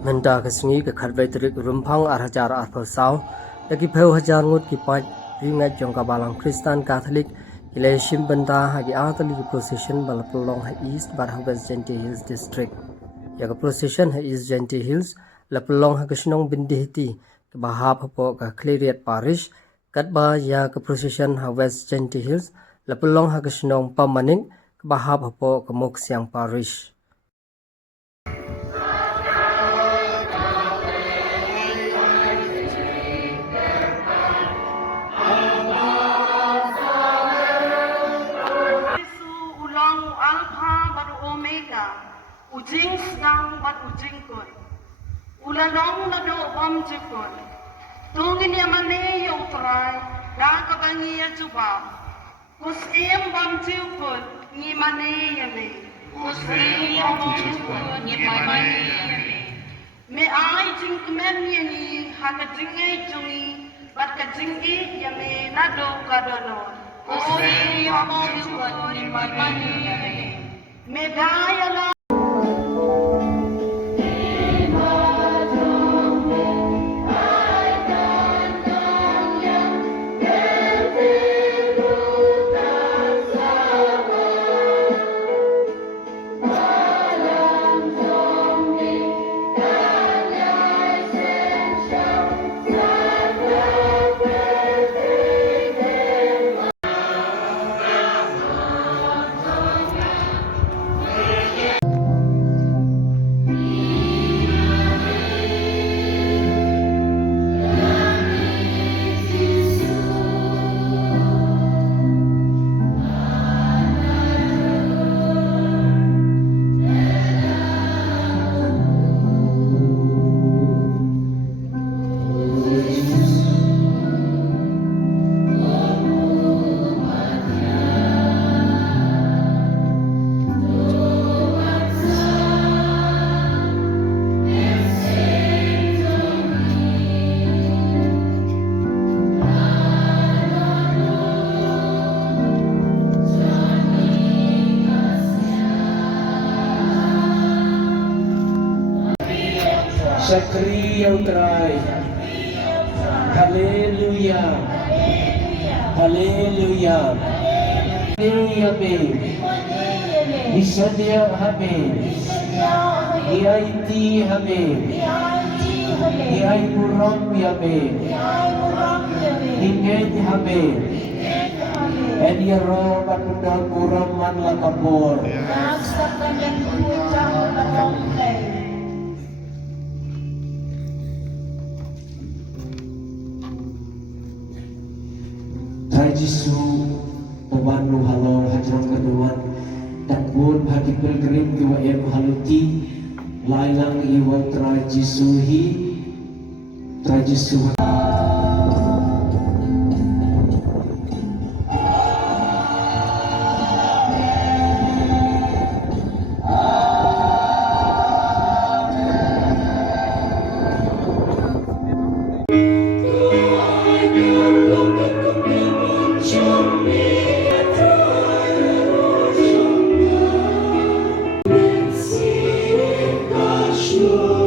Menda kesengi ke khadwai terik rumpang arhajar arpal saw, lagi peu hajar ngut kipat ringat jong kabalang Kristen Katolik, ilai shim benda hagi atali ke procession balapulong ha East Barha West Gentile Hills District. Ya ke procession ha East Gentile Hills, lapulong ha kesenong bindihti ke bahap hapo ke Cleriat Parish, katba ya ke procession ha West Gentile Hills, lapulong ha kesenong pamanik ke bahap hapo ke Moksiang Parish. Ujing sedang bat ujing kun, ulalong na do bom jikun, tungin ya mane ya utrai, dah kebangi ya cuba, kusim bom jikun, ni mane ya me, kusim bom jikun, ni mane ya me, me ai jing kemen ya ni, haka jing ai jungi, bat ka jing I ya me nado kadono, kusim bom jikun, ni mane ya me, me daya la. Sakriya utrai, Haleluya, Haleluya, Haleluya be, Isadya habe, Iaiti habe, Iai puram yabe, Inged habe, Ediaro batudal puram man lakapor. Jisu pemanu halong hajrong keduan dan pun bagi pilgrim dua yang haluti lailang iwang trajisuhi trajisuhi. Sure.